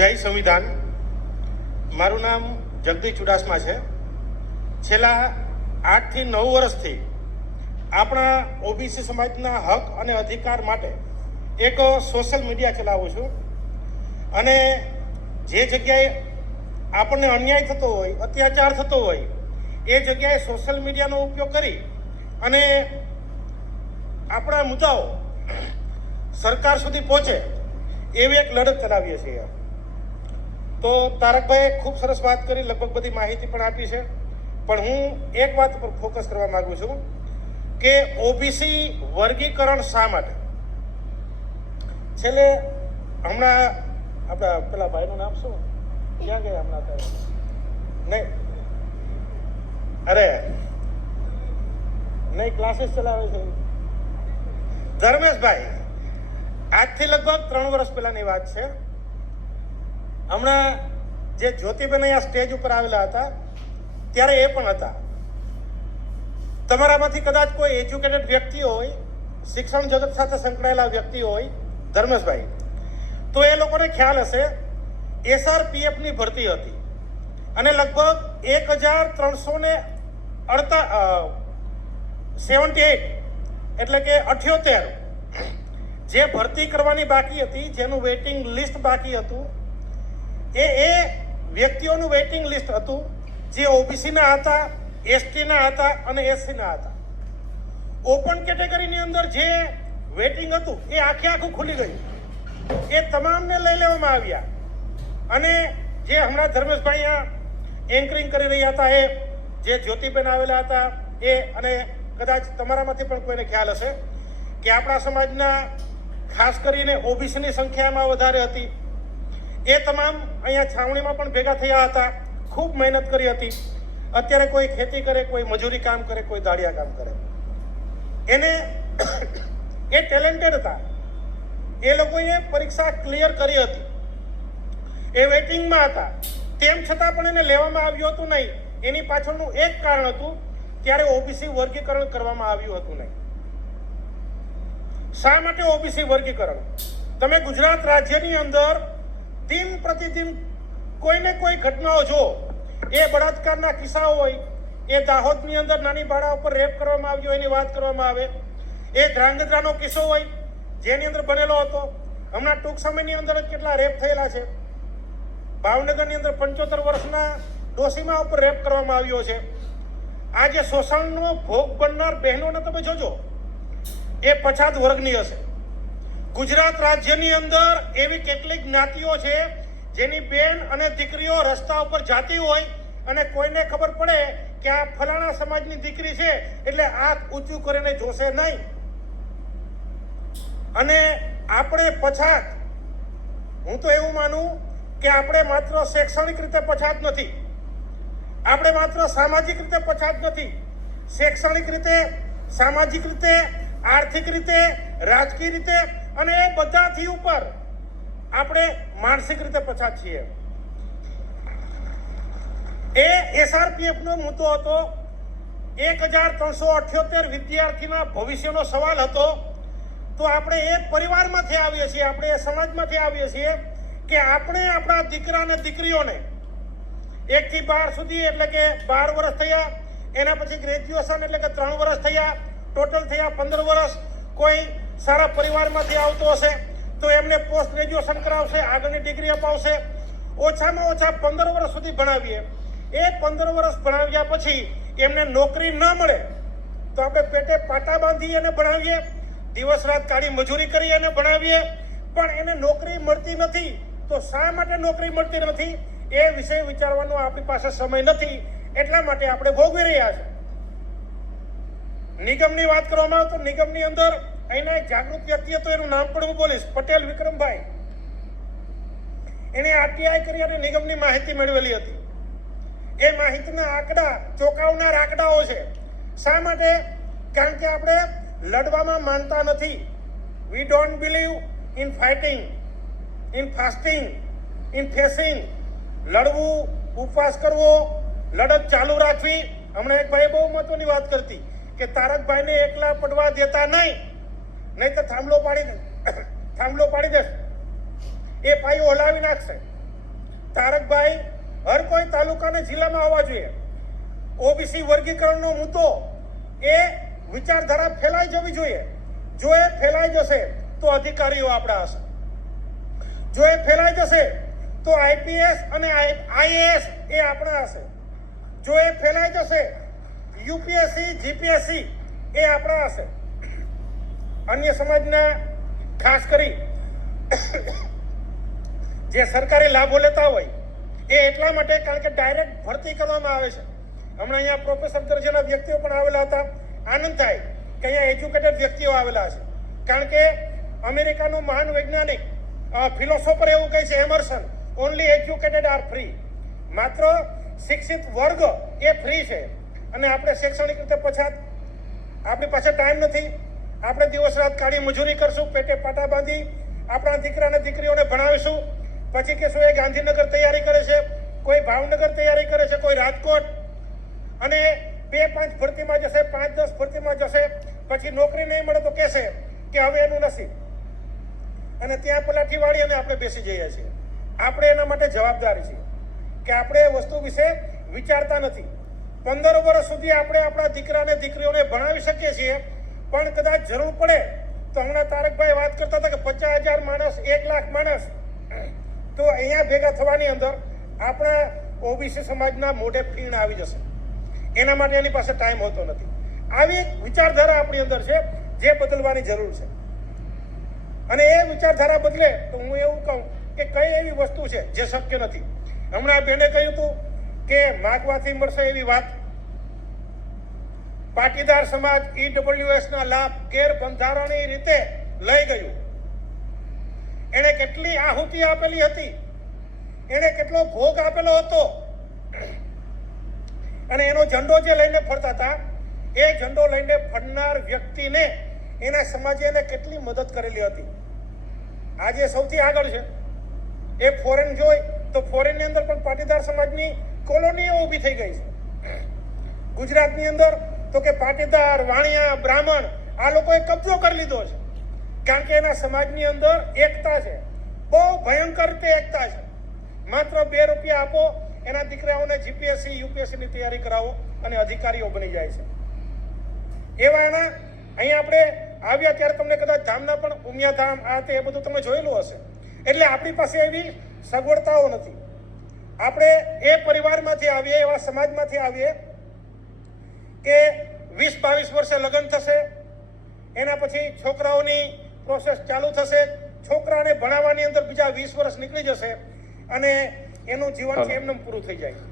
જય સંવિધાન. મારું નામ જગદીશ ચુડાસમા છે. છેલ્લા આઠથી નવ વર્ષથી આપણા ઓબીસી સમાજના હક અને અધિકાર માટે એક સોશિયલ મીડિયા ચલાવું છું. અને જે જગ્યાએ આપણને અન્યાય થતો હોય, અત્યાચાર થતો હોય, એ જગ્યાએ સોશિયલ મીડિયાનો ઉપયોગ કરી અને આપણા મુદ્દાઓ સરકાર સુધી પહોંચે એવી એક લડત ચલાવીએ છીએ. તો તારકભાઈએ ખૂબ સરસ વાત કરી, લગભગ બધી માહિતી પણ આપી છે. પણ હું એક વાત પર ફોકસ કરવા માંગુ છું કે ઓબીસી વર્ગીકરણ શા માટે? છેલ્લે હમણાં આપણા પેલા ભાઈનું નામ શું? ક્યાં ગયા હમણાં નહીં. અરે, નહીં ક્લાસીસ ચલાવે છે. ધર્મેશભાઈ, આજથી લગભગ ત્રણ વર્ષ પહેલાની વાત છે. હમણાં જે જ્યોતિબેન અહીંયા સ્ટેજ ઉપર આવેલા હતા, ત્યારે એ પણ હતા. તમારામાંથી કદાચ કોઈ એજ્યુકેટેડ વ્યક્તિ હોય, શિક્ષણ જગત સાથે સંકળાયેલા વ્યક્તિ હોય, ધર્મેશભાઈ, તો એ લોકોને ખ્યાલ હશે એસઆરપીએફની ભરતી હતી. અને લગભગ એક હજાર ત્રણસો ને અડતા સેવન્ટી એટ એટલે કે અઠ્યોતેર, જે ભરતી કરવાની બાકી હતી, જેનું વેઇટિંગ લિસ્ટ બાકી હતું એ એ વ્યક્તિઓનું વેઇટિંગ લિસ્ટ હતું, જે ઓબીસીના હતા, એસટીના હતા અને એસસીના હતા. ઓપન કેટેગરીની અંદર જે વેઇટિંગ હતું, એ આખે આખું ખુલી ગયું. એ તમામને લઈ લેવામાં આવ્યા. અને જે હમણાં ધર્મેશભાઈ આ એન્કરિંગ કરી રહ્યા હતા, એ જે જ્યોતિબેન આવેલા હતા, એ અને કદાચ તમારામાંથી પણ કોઈને ખ્યાલ હશે કે આપણા સમાજના ખાસ કરીને ઓબીસીની સંખ્યામાં વધારે હતી. એ તમામ અહીંયા છાવણીમાં પણ ભેગા થયા હતા. ખૂબ મહેનત કરી હતી. અત્યારે કોઈ ખેતી કરે, કોઈ મજૂરી કામ કરે, કોઈ દાળિયા કામ કરે. એને એ ટેલેન્ટેડ હતા. એ લોકોએ પરીક્ષા ક્લિયર કરી હતી. એ વેટિંગમાં હતા. તેમ છતાં પણ એને લેવામાં આવ્યું હતું નહીં. એની પાછળનું એક કારણ હતું ત્યારે ઓબીસી વર્ગીકરણ કરવામાં આવ્યું હતું નહીં. શા માટે ઓબીસી વર્ગીકરણ? તમે ગુજરાત રાજ્યની અંદર દિન પ્રતિદિન કોઈને કોઈ ઘટનાઓ જો એ બળાત્કારના કિસ્સાઓ હોય, એ દાહોદની અંદર નાની બાળા ઉપર રેપ કરવામાં આવ્યો, એની વાત કરવામાં આવે. એ ધ્રાંગધ્રાનો કિસ્સો હોય, જેની અંદર બનેલો હતો. હમણાં ટૂંક સમયની અંદર જ કેટલા રેપ થયેલા છે. ભાવનગરની અંદર પંચોતેર વર્ષના ડોસીમા ઉપર રેપ કરવામાં આવ્યો છે. આજે શોષણનો ભોગ બનનાર બહેનોને તમે જોજો. એ પછાત વર્ગની હશે. ગુજરાત રાજ્યની અંદર એવી કેટલીક જ્ઞાતિઓ છે, જેની બેન અને દીકરીઓ રસ્તા ઉપર જાતી હોય અને કોઈને ખબર પડે કે આ ફલાણા સમાજની દીકરી છે, એટલે આંખ ઊંચું કરીને જોશે નહીં. અને આપણે પછાત, હું તો એવું માનું કે આપણે માત્ર શૈક્ષણિક રીતે પછાત નથી. આપણે માત્ર સામાજિક રીતે પછાત નથી. શૈક્ષણિક રીતે, સામાજિક રીતે, આર્થિક રીતે, રાજકીય રીતે અને એ બધાથી ઉપર આપણે માનસિક રીતે પછાત છીએ. એ એસઆરપીએફ નો મુદ્દો હતો. એક હજાર ત્રણસો અઠ્યોતેર વિદ્યાર્થીના ભવિષ્યનો સવાલ હતો. તો આપણે એ પરિવારમાંથી આવીએ છીએ, આપણે એ સમાજમાંથી આવીએ છીએ કે આપણે આપણા દીકરા અને દીકરીઓને એક થી બાર સુધી એટલે કે બાર વર્ષ થયા, એના પછી ગ્રેજ્યુએશન એટલે કે ત્રણ વર્ષ થયા, ટોટલ થયા પંદર વર્ષ કોઈ સારા પરિવારમાંથી આવતો હશે, તો એમને પોસ્ટ ગ્રેજ્યુએશન કરાવશે, આગળની ડિગ્રી અપાવશે. ઓછામાં ઓછા પંદર વર્ષ સુધી ભણાવીએ. એ પંદર વર્ષ ભણાવ્યા પછી એમને નોકરી ન મળે, તો આપણે પેટે પાટા બાંધી એને ભણાવીએ. દિવસ રાત કાળી મજૂરી કરી એને ભણાવીએ. પણ એને નોકરી મળતી નથી, તો શા માટે નોકરી મળતી નથી? એ વિશે વિચારવાનો આપણી પાસે સમય નથી. એટલા માટે આપણે ભોગવી રહ્યા છે નિગમની વાત કરવામાં આવે તો નિગમની અંદર અહીંના એક જાગૃત વ્યક્તિ હતો એનું નામ પણ હું બોલીશ, પટેલ વિક્રમભાઈ. એને આરટીઆઈ કરી અને નિગમની માહિતી મેળવેલી હતી. એ માહિતીના આંકડા, ચોંકાવનાર આંકડાઓ છે. શા માટે? કારણ કે આપણે લડવામાં માનતા નથી. We don't believe in fighting in fasting in facing લડવું, ઉપવાસ કરવો, લડત ચાલુ રાખવી. હમણાં એક ભાઈ બહુ મહત્વની વાત કરતી. કે તારકભાઈને એકલા પડવા દેતા નહીં. નહીં તો થાંભલો પાડી દે થાંભલો પાડી દેશે. એ પાયો હલાવી નાખશે. તારકભાઈ હર કોઈ તાલુકા અને જિલ્લામાં આવવા જોઈએ. ઓબીસી વર્ગીકરણનો મુદ્દો એ વિચારધારા ફેલાઈ જવી જોઈએ. જો એ ફેલાઈ જશે તો અધિકારીઓ આપણા હશે. જો એ ફેલાઈ જશે તો આઈપીએસ અને આઈએએસ એ આપણા હશે. જો એ ફેલાઈ જશે યુપીએસસી, જીપીએસસી એ આપણા હશે. અન્ય સમાજના ખાસ કરી જે સરકારી લાભો લેતા હોય એ એટલા માટે કારણ કે ડાયરેક્ટ ભરતી કરવામાં આવે છે. હમણાં અહીંયા પ્રોફેસર દરજાના વ્યક્તિઓ પણ આવેલા હતા. આનંદ થાય કે અહીંયા એજ્યુકેટેડ વ્યક્તિઓ આવેલા છે કારણ કે અમેરિકાનું મહાન વૈજ્ઞાનિક ફિલોસોફર એવું કહે છે Emerson only educated are free માત્ર શિક્ષિત વર્ગ એ ફ્રી છે. અને આપણે શૈક્ષણિક રીતે પછાત આપણી પાસે ટાઈમ નથી. આપણે દિવસ રાત કાળી મજૂરી કરશું, પેટે પાટા બાંધી આપણા દીકરાને દીકરીઓને ભણાવીશું. પછી કહેશું, એ ગાંધીનગર તૈયારી કરે છે, કોઈ ભાવનગર તૈયારી કરે છે, કોઈ રાજકોટ. અને બે પાંચ ભરતીમાં જશે, પાંચ દસ ભરતીમાં જશે. પછી નોકરી નહીં મળે તો કહેશે કે હવે એનું નથી. અને ત્યાં પલાઠી વાળી અને આપણે બેસી જઈએ છીએ. આપણે એના માટે જવાબદારી છીએ કે આપણે એ વસ્તુ વિશે વિચારતા નથી. પંદર વર્ષ સુધી આપણે આપણા દીકરાને, દીકરીઓને ભણાવી શકીએ છીએ. પણ કદાચ જરૂર પડે તો હમણાં તારકભાઈ વાત કરતા હતા કે પચાસ હજાર માણસ, એક લાખ માણસ તો અહીંયા ભેગા થવાની અંદર આપણા ઓબીસી સમાજના મોઢે ફીણ આવી જશે. એના માટે એની પાસે ટાઈમ હોતો નથી. આવી એક વિચારધારા આપણી અંદર છે, જે બદલવાની જરૂર છે. અને એ વિચારધારા બદલે તો હું એવું કહું કે કઈ એવી વસ્તુ છે જે શક્ય નથી. હમણાં બેને કહ્યું હતું કે માગવાથી મળશે એવી વાત? પાટીદાર સમાજ ઈડબ્લ્યુએસ ના લાભ ગેરબંધારણીય રીતે લઈ ગયું. એણે કેટલી આહુતિ આપેલી હતી? એણે કેટલો ભોગ આપેલો હતો? અને એનો ઝંડો જે લઈને ફરતા હતા, એ ઝંડો લઈને ફરનાર વ્યક્તિને એના સમાજે એને કેટલી મદદ કરેલી હતી? આજે સૌથી આગળ છે. એ ફોરેન જોઈ તો ફોરેનની અંદર પણ પાટીદાર સમાજની કોલોનીઓ ઊભી થઈ ગઈ છે. ગુજરાતની અંદર તો કે પાટીદાર, વાણિયા, બ્રાહ્મણ, આ લોકોએ કબજો કરી લીધો છે. કારણ કે એના સમાજની અંદર એકતા છે. બહુ ભયંકર રીતે એકતા છે. માત્ર બે રૂપિયા આપો, એના દીકરાઓને જીપીએસસી યુપીએસસીની તૈયારી કરાવો અને અધિકારીઓ બની જાય છે. એવા એના અહીંયા આપણે આવ્યા ત્યારે તમને કદાચ ધામના પણ ઉમિયા ધામ આ તે એ બધું તમે જોયેલું હશે. એટલે આપણી પાસે એવી સગવડતાઓ નથી. આપણે એ પરિવારમાંથી આવીએ એવા સમાજમાંથી આવીએ કે વીસ બાવીસ વર્ષે લગ્ન થશે એના પછી છોકરાઓની પ્રોસેસ ચાલુ થશે છોકરાને ભણાવવાની અંદર બીજા વીસ વર્ષ નીકળી જશે અને એનું જીવન છે એમને પૂરું થઈ જાય.